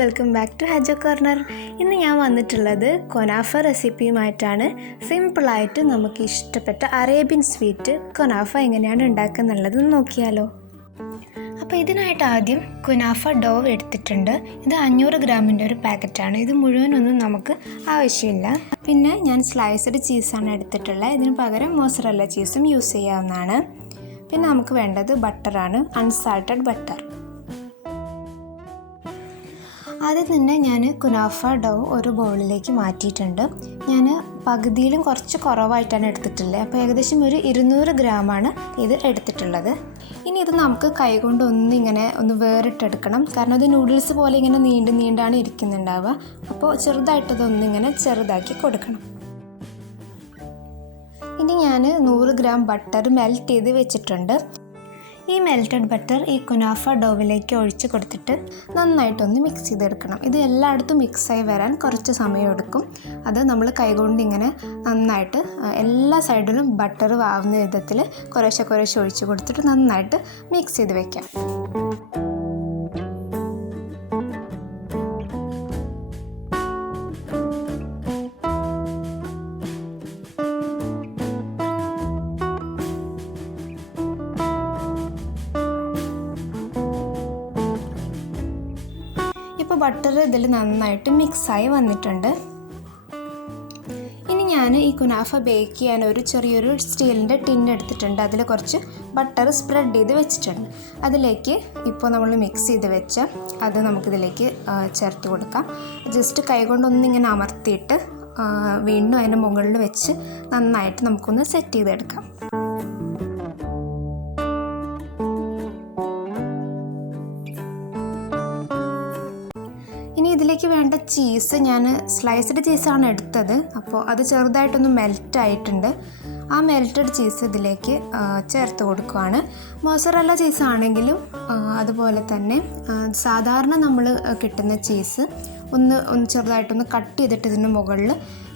Welcome back to Haja corner. ഇന്ന് ഞാൻ വന്നിട്ടുള്ളത് കൊനാഫ റെസിപ്പിയുമായിട്ടാണ്. സിമ്പിളായിട്ട് നമുക്ക് ഇഷ്ടപ്പെട്ട അറേബ്യൻ സ്വീറ്റ് കുനാഫ എങ്ങനെയാണ് ഉണ്ടാക്കുന്നുള്ളത് നോക്കിയാലോ. അപ്പോൾ ഇതിനായിട്ട് ആദ്യം കുനാഫ ഡോ എടുത്തിട്ടുണ്ട്. ഇത് 500 ഗ്രാമിൻ്റെ ഒരു പാക്കറ്റാണ്. ഇത് മുഴുവനൊന്നും നമുക്ക് ആവശ്യമില്ല. പിന്നെ ഞാൻ സ്ലൈസ്ഡ് ചീസാണ് എടുത്തിട്ടുള്ളത്. ഇതിന് പകരം മോസറല്ല ചീസും യൂസ് ചെയ്യാവുന്നതാണ്. പിന്നെ നമുക്ക് വേണ്ടത് ബട്ടറാണ്, അൺസാൾട്ടഡ് ബട്ടർ. ആദ്യം തന്നെ ഞാൻ കുനാഫ ഡോ ഒരു ബൗളിലേക്ക് മാറ്റിയിട്ടുണ്ട്. ഞാൻ പകുതിയിലും കുറച്ച് കുറവായിട്ടാണ് എടുത്തിട്ടുള്ളത്. അപ്പോൾ ഏകദേശം ഒരു 200 ഗ്രാമാണ് ഇത് എടുത്തിട്ടുള്ളത്. ഇനി ഇത് നമുക്ക് കൈകൊണ്ട് ഒന്ന് വേറിട്ടെടുക്കണം. കാരണം ഇത് നൂഡിൽസ് പോലെ ഇങ്ങനെ നീണ്ടാണ് ഇരിക്കുന്നുണ്ടാവുക. അപ്പോൾ ചെറുതായിട്ടതൊന്നിങ്ങനെ ചെറുതാക്കി കൊടുക്കണം. ഇനി ഞാൻ 100 ഗ്രാം ബട്ടർ മെൽറ്റ് ചെയ്ത് വെച്ചിട്ടുണ്ട്. ഈ മെൽറ്റഡ് ബട്ടർ ഈ കുനാഫ ഡോവിലേക്ക് ഒഴിച്ച് കൊടുത്തിട്ട് നന്നായിട്ടൊന്ന് മിക്സ് ചെയ്തെടുക്കണം. ഇത് എല്ലായിടത്തും മിക്സായി വരാൻ കുറച്ച് സമയം എടുക്കും. അത് നമ്മൾ കൈകൊണ്ട് ഇങ്ങനെ നന്നായിട്ട് എല്ലാ സൈഡിലും ബട്ടർ ആവുന്ന വിധത്തിൽ കുറേശ്ശെ ഒഴിച്ച് കൊടുത്തിട്ട് നന്നായിട്ട് മിക്സ് ചെയ്ത് വയ്ക്കാം. ഇപ്പോൾ ബട്ടർ ഇതിൽ നന്നായിട്ട് മിക്സായി വന്നിട്ടുണ്ട്. ഇനി ഞാൻ ഈ കുനാഫ ബേക്ക് ചെയ്യാൻ ചെറിയൊരു സ്റ്റീലിൻ്റെ ടിൻ എടുത്തിട്ടുണ്ട്. അതിൽ കുറച്ച് ബട്ടർ സ്പ്രെഡ് ചെയ്ത് വെച്ചിട്ടുണ്ട്. അതിലേക്ക് ഇപ്പോൾ നമ്മൾ മിക്സ് ചെയ്ത് വെച്ച അത് നമുക്കിതിലേക്ക് ചേർത്ത് കൊടുക്കാം. ജസ്റ്റ് കൈകൊണ്ടൊന്നിങ്ങനെ അമർത്തിയിട്ട് വീണ്ടും അതിൻ്റെ മുകളിൽ വെച്ച് നന്നായിട്ട് നമുക്കൊന്ന് സെറ്റ് ചെയ്തെടുക്കാം. ഇനി ഇതിലേക്ക് വേണ്ട ചീസ് ഞാൻ സ്ലൈസ്ഡ് ചീസാണ് എടുത്തത്. അപ്പോൾ അത് ചെറുതായിട്ടൊന്ന് മെൽറ്റായിട്ടുണ്ട്. ആ മെൽറ്റഡ് ചീസ് ഇതിലേക്ക് ചേർത്ത് കൊടുക്കുകയാണ്. മോസറല്ല ചീസാണെങ്കിലും അതുപോലെ തന്നെ സാധാരണ നമ്മൾ കിട്ടുന്ന ചീസ് ഒന്ന് ചെറുതായിട്ടൊന്ന് കട്ട് ചെയ്തിട്ട് ഇതിന് മുകളിൽ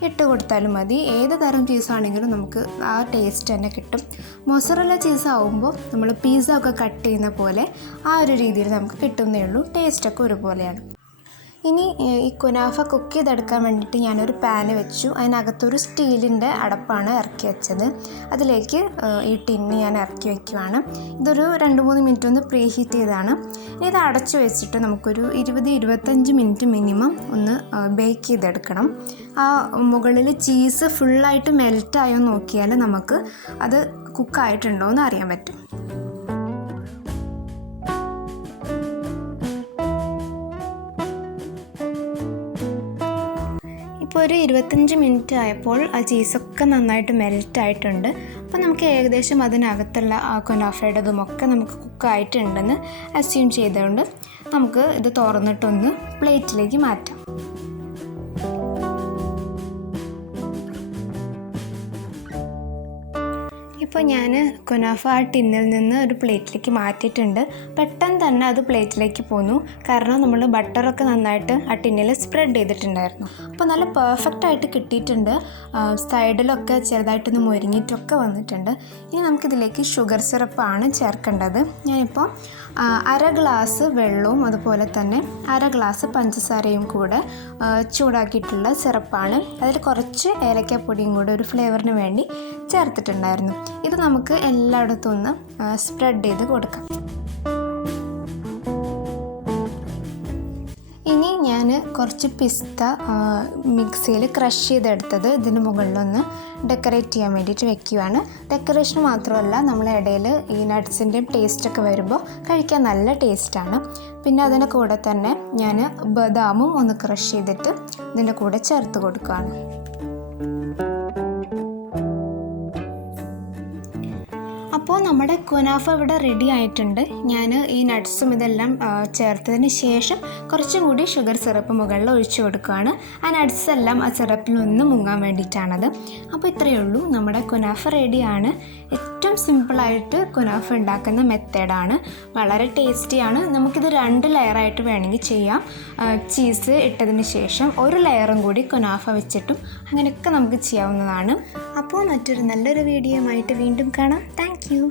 ഇട്ട് കൊടുത്താലും മതി. ഏത് തരം ചീസാണെങ്കിലും നമുക്ക് ആ ടേസ്റ്റ് തന്നെ കിട്ടും. മോസറല്ല ചീസ് ആവുമ്പോൾ നമ്മൾ പിസ്സ ഒക്കെ കട്ട് ചെയ്യുന്ന പോലെ ആ ഒരു രീതിയിൽ നമുക്ക് കിട്ടുന്നേ ഉള്ളൂ. ടേസ്റ്റൊക്കെ ഒരുപോലെയാണ്. ഇനി ഈ കുനാഫ കുക്ക് ചെയ്തെടുക്കാൻ വേണ്ടിയിട്ട് ഞാനൊരു പാന് വെച്ചു. അതിനകത്തൊരു സ്റ്റീലിൻ്റെ അടപ്പാണ് ഇറക്കി വെച്ചത്. അതിലേക്ക് ഈ ടിന്ന് ഞാൻ ഇറക്കി വയ്ക്കുവാണ്. ഇതൊരു 2-3 മിനിറ്റ് ഒന്ന് പ്രീ ഹീറ്റ് ചെയ്താണ്. ഇനി ഇത് അടച്ചു വെച്ചിട്ട് നമുക്കൊരു 20-25 മിനിറ്റ് മിനിമം ഒന്ന് ബേക്ക് ചെയ്തെടുക്കണം. ആ മുകളിൽ ചീസ് ഫുള്ളായിട്ട് മെൽറ്റായോ നോക്കിയാൽ നമുക്ക് അത് കുക്കായിട്ടുണ്ടോ എന്ന് അറിയാൻ പറ്റും. ഇപ്പോൾ ഒരു 25 മിനിറ്റ് ആയപ്പോൾ ആ ചീസൊക്കെ നന്നായിട്ട് മെൽറ്റായിട്ടുണ്ട്. അപ്പോൾ നമുക്ക് ഏകദേശം അതിനകത്തുള്ള ആ കുനാഫയുടേതുമൊക്കെ നമുക്ക് കുക്കായിട്ടുണ്ടെന്ന് അസ്യൂം ചെയ്തുകൊണ്ട് നമുക്ക് ഇത് തുറന്നിട്ടൊന്ന് പ്ലേറ്റിലേക്ക് മാറ്റാം. ഇപ്പോൾ ഞാൻ കുനാഫ ആ ടിന്നിൽ നിന്ന് ഒരു പ്ലേറ്റിലേക്ക് മാറ്റിയിട്ടുണ്ട്. പെട്ടെന്ന് തന്നെ അത് പ്ലേറ്റിലേക്ക് പോന്നു. കാരണം നമ്മൾ ബട്ടറൊക്കെ നന്നായിട്ട് ആ ടിന്നിൽ സ്പ്രെഡ് ചെയ്തിട്ടുണ്ടായിരുന്നു. അപ്പോൾ നല്ല പെർഫെക്റ്റായിട്ട് കിട്ടിയിട്ടുണ്ട്. സൈഡിലൊക്കെ ചെറുതായിട്ടൊന്ന് മൊരിഞ്ഞിട്ടൊക്കെ വന്നിട്ടുണ്ട്. ഇനി നമുക്കിതിലേക്ക് ഷുഗർ സിറപ്പാണ് ചേർക്കേണ്ടത്. ഞാനിപ്പോൾ 1/2 ഗ്ലാസ് വെള്ളവും അതുപോലെ തന്നെ 1/2 ഗ്ലാസ് പഞ്ചസാരയും കൂടെ ചൂടാക്കിയിട്ടുള്ള സിറപ്പാണ്. അതിൽ കുറച്ച് ഏലക്കാപ്പൊടിയും കൂടെ ഒരു ഫ്ലേവറിന് വേണ്ടി ചേർത്തിട്ടുണ്ടായിരുന്നു. ഇത് നമുക്ക് എല്ലായിടത്തും ഒന്ന് സ്പ്രെഡ് ചെയ്ത് കൊടുക്കാം. ഇനി ഞാൻ കുറച്ച് പിസ്ത മിക്സിയിൽ ക്രഷ് ചെയ്തെടുത്തത് ഇതിന് മുകളിലൊന്ന് ഡെക്കറേറ്റ് ചെയ്യാൻ വേണ്ടിയിട്ട് വെക്കുകയാണ്. ഡെക്കറേഷൻ മാത്രമല്ല, നമ്മളെ ഇടയിൽ ഈ നട്ട്സിൻ്റെയും ടേസ്റ്റൊക്കെ വരുമ്പോൾ കഴിക്കാൻ നല്ല ടേസ്റ്റാണ്. പിന്നെ അതിൻ്റെ കൂടെ തന്നെ ഞാൻ ബദാമും ഒന്ന് ക്രഷ് ചെയ്തിട്ട് ഇതിൻ്റെ കൂടെ ചേർത്ത് കൊടുക്കുകയാണ്. അപ്പോൾ നമ്മുടെ കുനാഫ ഇവിടെ റെഡി ആയിട്ടുണ്ട്. ഞാൻ ഈ നട്ട്സും ഇതെല്ലാം ചേർത്തതിന് ശേഷം കുറച്ചും കൂടി ഷുഗർ സിറപ്പ് മുകളിൽ ഒഴിച്ചു കൊടുക്കുകയാണ്. ആ നട്ട്സ് എല്ലാം ആ സിറപ്പിലൊന്ന് മുങ്ങാൻ വേണ്ടിയിട്ടാണത്. അപ്പോൾ ഇത്രയേ ഉള്ളൂ, നമ്മുടെ കുനാഫ റെഡിയാണ്. ഏറ്റവും സിമ്പിളായിട്ട് കുനാഫ ഉണ്ടാക്കുന്ന മെത്തേഡാണ്. വളരെ ടേസ്റ്റിയാണ്. നമുക്കിത് 2 ലെയറായിട്ട് വേണമെങ്കിൽ ചെയ്യാം. ചീസ് ഇട്ടതിന് ശേഷം ഒരു ലെയറും കൂടി കുനാഫ വെച്ചിട്ടും അങ്ങനെയൊക്കെ നമുക്ക് ചെയ്യാവുന്നതാണ്. അപ്പോൾ മറ്റൊരു നല്ലൊരു വീഡിയോയുമായിട്ട് വീണ്ടും കാണാം. Thank you.